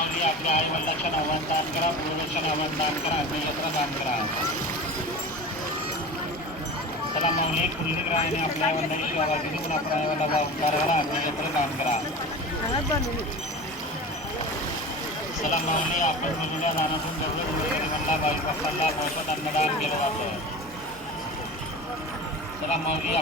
मागे आपल्या आई वडिलाच्या नावानं दान करा पूर्वच्या नावानं दान करा अभियात्रा दान करा चला माऊली कुंडली ग्रायाने आपल्या आई आवाज शिवाजी म्हणून आपल्या आई वडिला उपकाराला अभियात्रा दान करा चला माऊली आपण मुलीला दानातून जेवढे गुरुला बाई पप्पाला मोफत अन्नदान केलं जातं चला माऊली